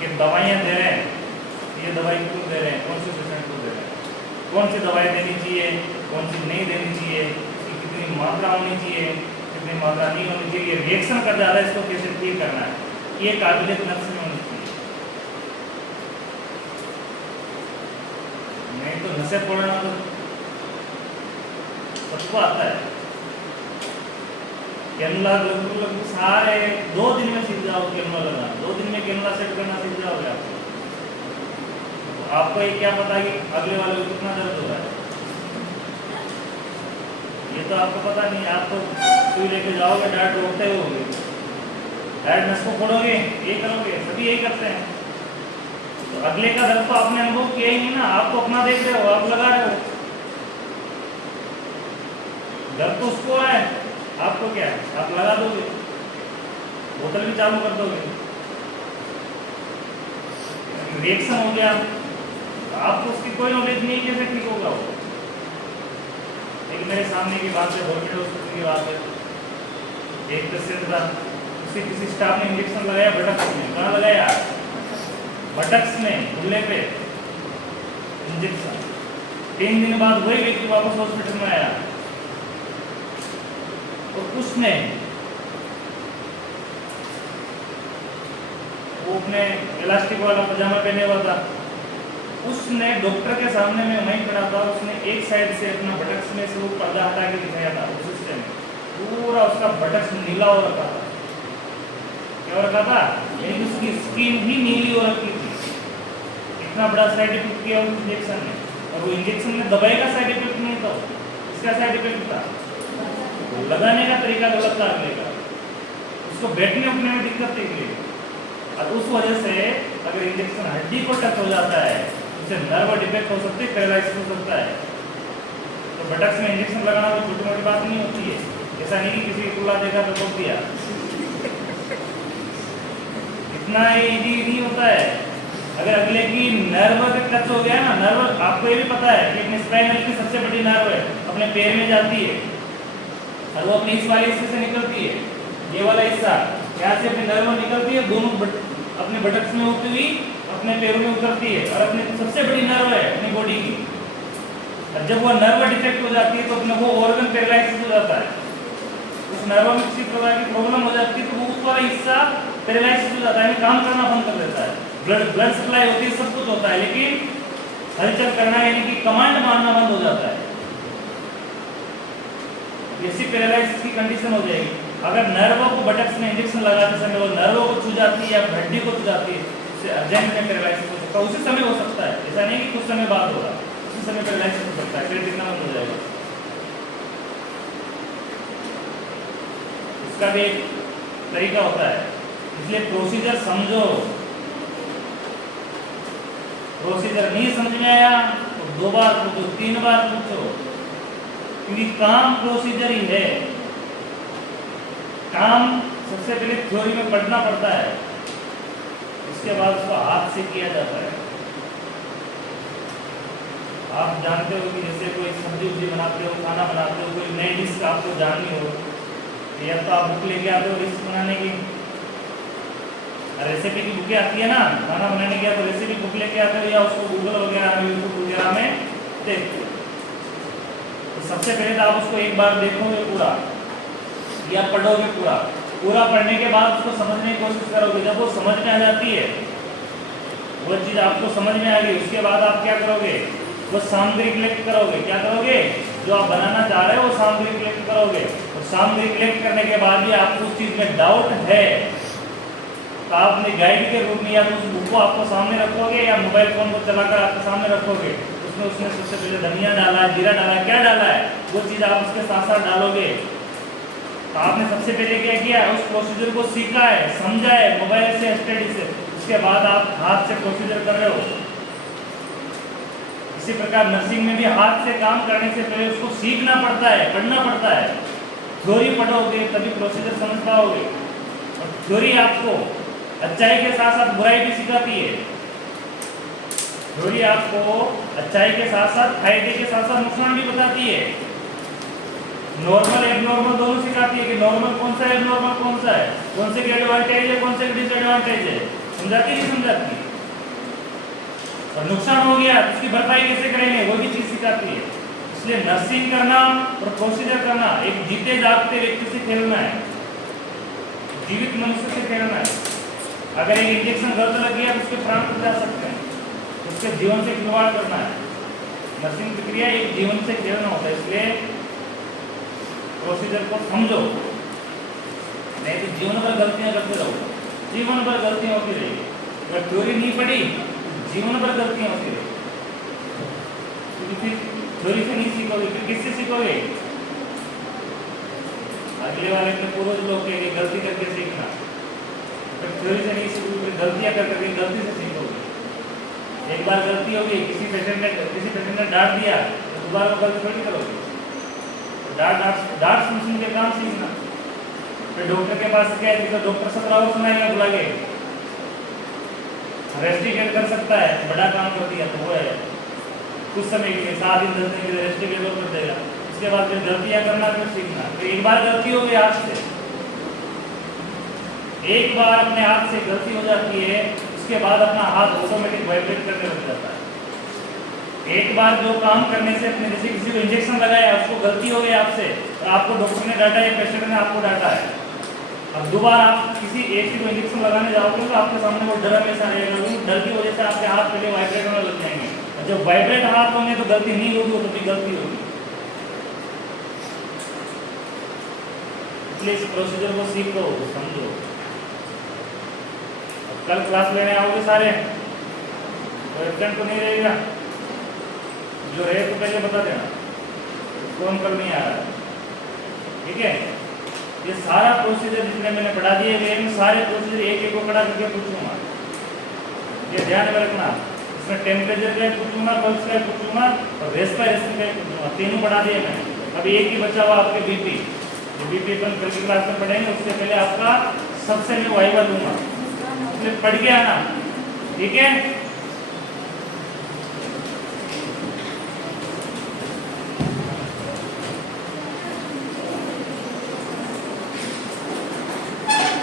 कि दवाइयाँ दे रहे हैं, ये दवाई क्यों दे रहे हैं, कौन से पेशेंट को दे रहे हैं, कौन सी दवाई देनी चाहिए, कौन सी नहीं देनी चाहिए, इसकी कितनी मात्रा होनी चाहिए, कितनी मात्रा नहीं होनी चाहिए, रिएक्शन कर जा रहा है इसको कैसे ठीक करना है, ये काबिलियत नर्स में होनी चाहिए। नहीं तो नशे पड़ना तो सबको आता है। कैनुला लगभग सारे 2 दिन में सीख जाओ, कैनुला लगाना 2 दिन में कैनुला सेट करना सीख जाओगे आप। तो आपको ये क्या पता कि अगले वाले को कितना दर्द हो रहा है, ये तो आपको पता नहीं। आप तो सुई लेके जाओगे, डायरेक्ट रोकते होगे, डायरेक्ट नस को फोड़ोगे, ये करोगे, सभी यही करते हैं। तो अगले का दर्द तो आपने अनुभव किया ही नहीं ना, आप तो अपना देख रहे हो, आप लगा रहे हो, दर्द तो उसको है, आपको क्या है, आप लगा दोगे, बोतल भी चालू कर दोगे, रिएक्शन हो गया, आपको उसकी कोई नॉलेज नहीं कैसे ठीक होगा वो। एक मेरे सामने की बात है, गवर्नमेंट हॉस्पिटल की बात है, एक पेशेंट था, उसे किसी स्टाफ ने इंजेक्शन लगाया बटक्स में। कहाँ लगाया? बटक्स में, खुले पे इंजेक्शन। 3 दिन बाद वही व्यक्ति वापस हॉस्पिटल में आया, तो उसने वो अपने इलास्टिक वाला पजामा पहने हुआ था, उसने डॉक्टर के सामने में वहीं खड़ा था, उसने एक साइड से अपना बटक्स में से वो पर्दा हटा के दिखाया था, उस सिस्टम में पूरा उसका बटक्स नीला हो रखा था। क्या हो रखा था? यानी उसकी स्किन ही नीली हो रखी थी। इतना बड़ा साइड इफेक्ट किया उस इंजेक्शन ने, और वो इंजेक्शन में दवाई का साइड इफेक्ट नहीं था, इसका साइड इफेक्ट था लगाने का तरीका गलत था अगले का, उसको बैठने उठने में दिक्कत थी। और उस वजह से अगर इंजेक्शन हड्डी को टच हो जाता है उससे नर्व डिफेक्ट हो सकती है, पैरालाइसिस हो सकता है। तो बटक्स में इंजेक्शन लगाना कोई छोटी मोटी बात नहीं होती है। ऐसा नहीं कि किसी कुल्ला देखा तो रोक दिया, इतना इजी नहीं होता है। अगर अगले की नर्व अगर टच हो गया ना, नर्व आपको ये भी पता है कि अपने स्पाइनल की सबसे बड़ी नर्व है, अपने पैर में जाती है और वो अपने इस वाले हिस्से से निकलती है, ये वाला हिस्सा यहाँ से अपनी नर्व निकलती है, दोनों अपने बटक्स में होती हुई अपने पैरों में उतरती है और अपनी सबसे बड़ी नर्व है अपनी बॉडी की। और जब वो नर्व डिफेक्ट हो जाती है तो अपने वो ऑर्गन पैरालाइसिस हो जाता है, उस नर्व में किसी प्रकार की प्रॉब्लम हो जाती है तो वो उस वाला हिस्सा पैरालाइसिस हो जाता है, काम करना बंद कर देता है। ब्लड सप्लाई होती है, सब कुछ होता है, लेकिन हलचल करना यानी कि कमांड मारना बंद हो जाता है। ऐसी पैरालाइसिस की कंडीशन हो जाएगी। अगर नर्व को बटक्स में इंजेक्शन लगाते समय वो नर्व को छू जाती है या हड्डी को छू जाती है, उससे अर्जेंट में पैरालाइसिस हो सकता है। उसी समय हो सकता है, ऐसा नहीं कि कुछ समय बाद होगा, उसी समय पैरालाइसिस हो सकता है, फिर दिखना बंद हो जाएगा। इसका भी एक तरीका होता है, इसलिए प्रोसीजर समझो। प्रोसीजर नहीं समझ में आया तो 2 बार पूछो, 3 बार पूछो, क्योंकि काम प्रोसीजर ही है। काम सबसे पहले थ्योरी में पढ़ना पड़ता है, इसके बाद उसको हाथ से किया जाता है। आप जानते हो कि जैसे कोई सब्जी उब्जी बनाते हो, खाना बनाते हो, कोई नई डिश आपको जाननी हो, या तो आप बुक लेके आते हो डिश बनाने की, रेसिपी की बुकें आती है ना खाना बनाने की, तो रेसिपी बुक लेके आते हो या उसको गूगल वगैरह में, यूट्यूब वगैरह में देखते हो। तो सबसे पहले तो आप उसको एक बार देखोगे पूरा या पढ़ोगे पूरा, पूरा पढ़ने के बाद उसको समझने की कोशिश करोगे। जब वो समझ में आ जाती है, वो चीज़ आपको समझ में आ गई, उसके बाद आप क्या करोगे, वो सामग्री कलेक्ट करोगे। क्या करोगे, जो आप बनाना चाह रहे हो वो सामग्री कलेक्ट करोगे। और सामग्री कलेक्ट करने के बाद भी आपको उस चीज़ में डाउट है तो आप अपने गाइड के रूप में या तो उस बुक को आपको सामने रखोगे या मोबाइल फोन को चलाकर आपके सामने रखोगे, उसमें उसने सबसे पहले धनिया डाला है, जीरा डाला है, क्या डाला है, वो चीज़ आप उसके साथ साथ डालोगे। तो आपने सबसे पहले क्या किया, उस प्रोसीजर को सीखा है, समझा है मोबाइल से, स्टडी से, उसके बाद आप हाथ से प्रोसीजर कर रहे हो। इसी प्रकार नर्सिंग में भी हाथ से काम करने से पहले उसको सीखना पड़ता है, पढ़ना पड़ता है। थ्योरी पढ़ोगे तभी प्रोसीजर समझ पाओगे। और थ्योरी आपको अच्छाई के साथ साथ बुराई भी सिखाती है। थ्योरी आपको अच्छाई के साथ साथ फायदे के साथ साथ नुकसान भी बताती है। नॉर्मल एबनॉर्मल दोनों सिखाती है कि नॉर्मल कौन सा है, एबनॉर्मल कौन सा है, कौन से की एडवांटेज है, कौन से की डिसएडवांटेज है, समझाती नहीं समझाती। और नुकसान हो गया उसकी भरपाई कैसे करेंगे, वो भी चीज सिखाती है। इसलिए नर्सिंग करना और प्रोसीजर करना एक जीते जागते व्यक्ति से खेलना है, जीवित मनुष्य से खेलना है। अगर एक इंजेक्शन गलत लग गया तो उसके प्राण टूट जा सकते हैं, उसके जीवन से खिलवाड़ करना है। नर्सिंग प्रक्रिया एक जीवन से खेलना होता है, इसलिए प्रोसीजर को समझो, नहीं तो जीवन भर गलतियां करते रहो, जीवन भर गलतियां होती रहेगी। अगर थ्योरी नहीं पढ़ी जीवन भर गलतियां होती रहेगी, क्योंकि फिर थ्योरी से नहीं सीखोगे, फिर किससे सीखोगे, अगले वाले अपने पूर्वज लोग के गलती करके सीखना। फिर थ्योरी से नहीं सीखोगे, फिर गलतियां करके गलती से सीखोगे। एक बार गलती होगी, किसी पेशेंट ने डांट दिया तो दोबारा वो गलती थोड़ी करोगे। डांट सुन के काम सीखना। फिर डॉक्टर के पास क्या है, तो डॉक्टर 17 और सुनाएंगे बुला के, रेस्टिकेट कर सकता है, बड़ा काम कर दिया तो वो है कुछ समय के लिए 7 दिन 10 दिन के लिए रेस्टिकेट कर देगा। उसके बाद फिर गलतियां करना, फिर सीखना। तो एक बार गलती हो गई हाथ से, एक बार अपने हाथ से गलती हो जाती है, उसके बाद अपना हाथ ऑटोमेटिक वाइब्रेट करने लग जाता है। एक बार जो काम करने से अपने जैसे किसी को इंजेक्शन लगाया, उसको गलती हो गई आपसे, और आपको डॉक्टर ने डांटा या पेशेंट ने आपको डांटा है, अब दोबारा आप किसी एक को इंजेक्शन लगाने जाओगे तो आपके सामने वो डर हमेशा रहेगा, डर की वजह से आपके हाथ पहले वाइब्रेट होने लग जाएंगे। जब वाइब्रेट हाथ होंगे तो गलती नहीं होगी, तो भी गलती होगी। इसलिए इस प्रोसीजर को सीखो, समझो। कल क्लास लेने आओगे सारे, तो एब्सेंट तो नहीं रहेगा, जो रहे तो पहले बता देना, कौन कल नहीं आ रहा है, ठीक है। ये सारा प्रोसीजर जितने मैंने पढ़ा दिए हुए हैं, सारे प्रोसीजर एक एक को खड़ा करके पूछूंगा, ये ध्यान में रखना। इसमें टेम्परेचर का पूछूंगा, पल्स का पूछूंगा और रेस्पिरेशन का पूछूंगा, तीनों पढ़ा दिए मैंने। अभी एक ही बचा हुआ आपके बीपी। बीपी अपन कल की क्लास में पढ़ेंगे, उससे पहले आपका सबसे मैं वाइवा दूंगा, इसलिए पढ़ के आना, ठीक है।